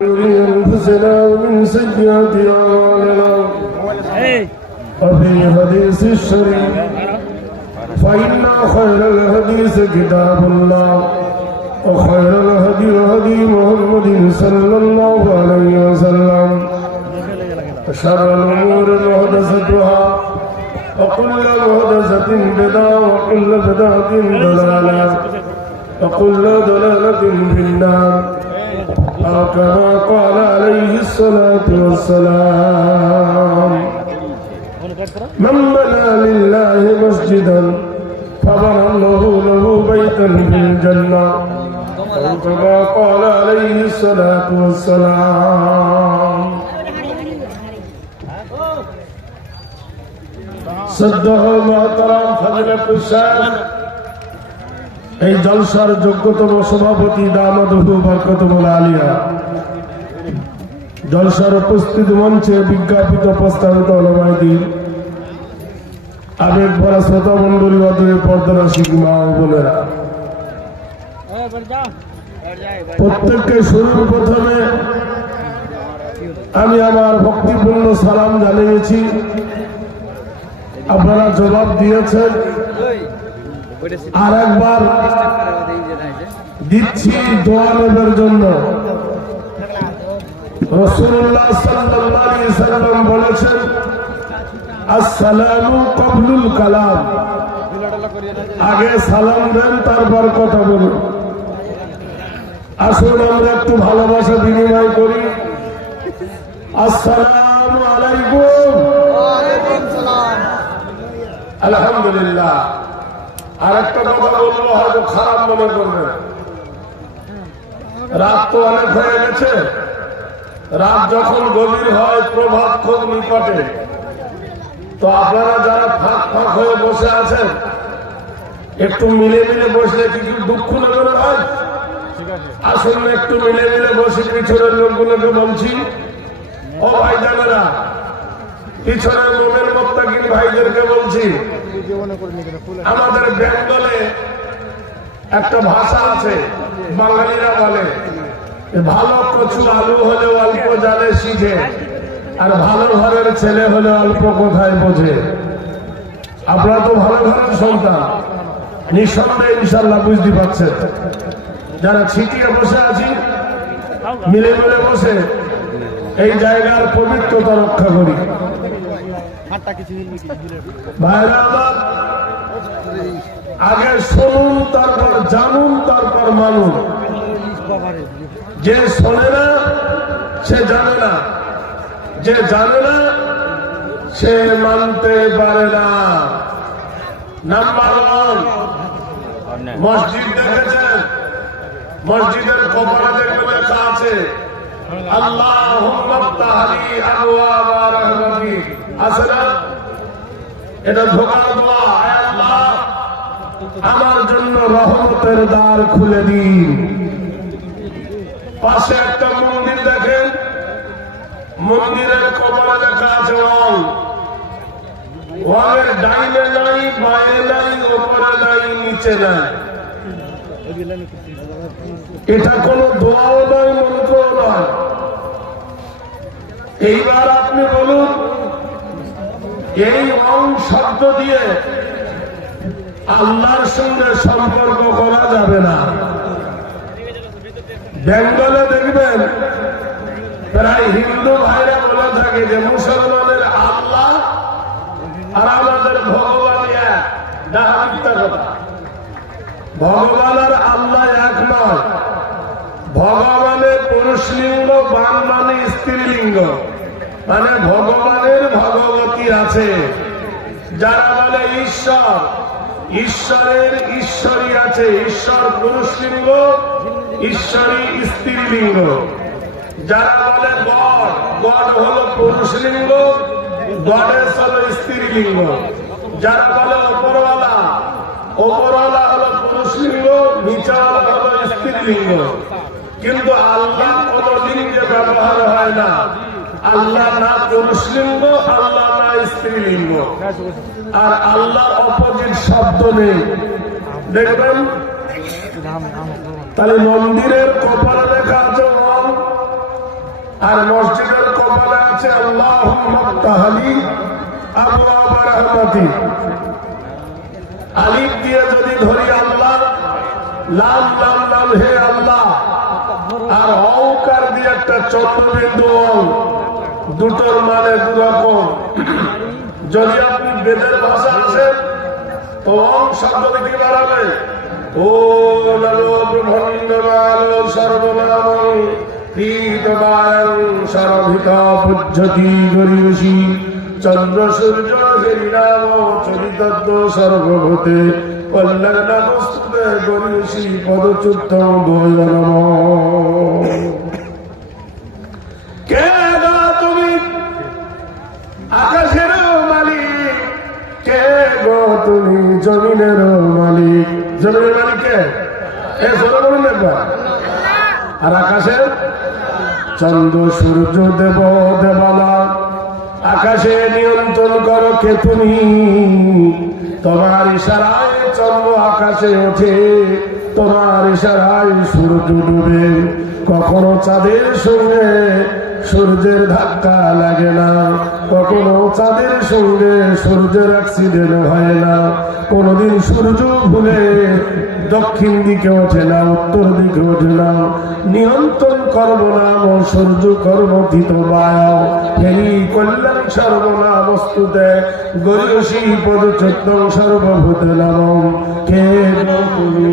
أنفسنا ومن سيئات أعمالنا وفي حديث الشريف فإن خير الحديث كتاب الله وخير الهدي هدي محمد صلى الله عليه وسلم وشر الأمور محدثاتها وكل محدثة بدعة وكل بدعة ضلالة وكل ضلالة في النار أو كما قال عليه الصلاة والسلام من بنى لله مسجدا فبنى الله له بيتا في الجنة أو كما قال عليه الصلاة والسلام صدق محترم فضيلة الشيخ এই জলসার যোগ্যতম সভাপতি দামাদহু বরকতুল আলিয়া, জলসার উপস্থিত মঞ্চে বিজ্ঞাপিত প্রস্তাবিত ওলামায়ে দ্বীন, আবেগ ভরা শ্রোতা মণ্ডলী, অদূরে পর্দারসিক মা ও বোনেরা, প্রত্যেককে শুরুর প্রথমে আমি আমার ভক্তিপূর্ণ সালাম জানিয়েছি। আপনারা জবাব দিয়েছেন, আর একবার দিচ্ছি দোয়া নেবার জন্য। রাসূলুল্লাহ সাল্লাল্লাহু আলাইহি সাল্লাম বলেছেন, আসসালামু ক্বাবলুল কালাম, আগে সালাম দেন তারপর কথা বলুন। আসুন আমরা একটু ভালোবাসা বিনিময় করি। আসসালামু আলাইকুম। আলহামদুলিল্লাহ। আর একটা কথা বলবো, হয়তো খারাপ মনে করবেন, রাত তো অনেক হয়ে গেছে। রাত যখন গভীর হয়, প্রভাত খুব নিকটে, তো আপনারা যারা ফাঁক ফাঁক হয়ে বসে আছেন, একটু মিলে মিলে বসলে কিছু দুঃখ নেবেন ভাই। আসুন একটু মিলে মিলে বসে পিছনের লোকগুলোকে বলছি, ও ভাইজানেরা, পিছনের মোমের মোত্তাকিন ভাইদেরকে বলছি, আমাদের বেঙ্গলে একটা ভাষা আছে, বাঙালিরা বলে, ভালো কচু আলু হলে অল্প জালে শিখে, আর ভালো ঘরের ছেলে হলে অল্প কোথায় বোঝে। আপনারা তো ভালো ঘরের সন্তান, নিঃসন্দেহে ইনশাল্লাহ বুঝতে পারছেন। যারা ছিটিয়ে বসে আছি, মিলে মিলে বসে এই জায়গার পবিত্রতা রক্ষা করি। ভাইরা আমার, আগে শুনুন, তারপর জানুন, তারপর মানুন। যে শোনে না সে জানে না, যে জানে না সে মানতে পারে না। নাম্বার ওয়ান, মসজিদ দেখেছেন? মসজিদের কপালে দেখবে লেখা আছে, আল্লাহুম্মা ফতাহলি আবওয়াবা রাহমাতিক। আছে না? এটা ধোঁকার দোয়া, আয় আল্লাহ আমার জন্য রহমতের দ্বার খুলে দিন। পাশে একটা মন্দির দেখেন, মন্দিরের কপালে লেখা আছে ওয়াং। ওয়াংয়ের ডাইনে নাই, বাঁয়ে নাই, ওপরে নাই, নিচে নাই। এটা কোন দোয়াও নয়, মন্ত্রও নয়। এইবার আপনি বলুন, এই ওয়াং শব্দ দিয়ে আল্লাহর সঙ্গে সম্পর্ক করা যাবে না। বেঙ্গলে দেখবেন প্রায় হিন্দু ভাইরা বলে থাকে যে মুসলমানের আল্লাহ আর আমাদের ভগবান এক। মিথ্যা কথা। ভগবান আর আল্লাহ এক নয়। ভগবানের পুরুষলিঙ্গ, বান মানে স্ত্রীলিঙ্গ, মানে ভগবানের ভগবতী আছে। যারা বলে ঈশ্বর, ঈশ্বরের ঈশ্বরী আছে। ঈশ্বর পুরুষলিঙ্গ, ঈশ্বরী স্ত্রীলিঙ্গ। যারা বলে গড, গড হলো পুরুষলিঙ্গ, গডেস হলো স্ত্রীলিঙ্গ। যারা বলে ওপরওয়ালা, ওপরওয়ালা হলো পুরুষলিঙ্গ, নিচেওয়ালা হলো স্ত্রীলিঙ্গ। কিন্তু আল্লাহ কোন লিঙ্গে ব্যবহার হয় না। আল্লাহ না পুরুষলিঙ্গ, আল্লাহ না স্ত্রীলিঙ্গ। আর আল্লাহ অপোজিট শব্দ নেই, দেখবেন। তাহলে মন্দিরের কপালে লেখা আছে ওম, আর মসজিদের কপালে আছে আল্লাহুম্মা তাহলি আবওয়াবা রাহমাতি। আলিফ দিয়ে যদি ধরি আল্লাহ, লাম লাম লাম হে আল্লাহ, আর অঙ্কার দিয়ে একটা চন্দ্রবিন্দু দুটোর মানে দুরকম। যদি আপনি বেদের ভাষা আছেন তো অং শব্দ দিকে বাড়াবে ও নলো ব্রহ্মণ্ডমালো সর্বনামং কীতবায়ং সরভিত পুজ্জতি গরিয়সী চন্দ্র সূর্য হরিনাম চরিতদ্দ সর্বভূতে কল্যাণাবস্তুতে গরিয়সী পদচ্যুতং দ্বৈতনম। কে গো তুমি আকাশের মালিক, কে গো তুমি জমিনের মালিক। জমিনের মালিক কে? এ জোরে বলুন একবার। আর আকাশের চন্দ্র সূর্য দেব দেবালা, আকাশে নিয়ন্ত্রণ করো কে তুমি। তোমার ইশারায় চন্দ্র আকাশে ওঠে, তোমার ইশারায় সূর্য ডুবে। কখনো চাঁদের সঙ্গে সূর্যের ধাক্কা লাগে না, কখনো চাঁদের সঙ্গে সূর্যের অ্যাক্সিডেন্ট হয় না। কোনদিন সূর্য ভুলে দক্ষিণ দিকে ওঠে না, উত্তর দিকে ওঠে না। নিয়ন্ত্রণ কর্মনাম সূর্য কর্মথিত বায় হেরি কল্যাণ সর্বনা বস্তুতে গরিয়সী পদচ্যুতং সর্বভূতে নমঃ। কে তুমি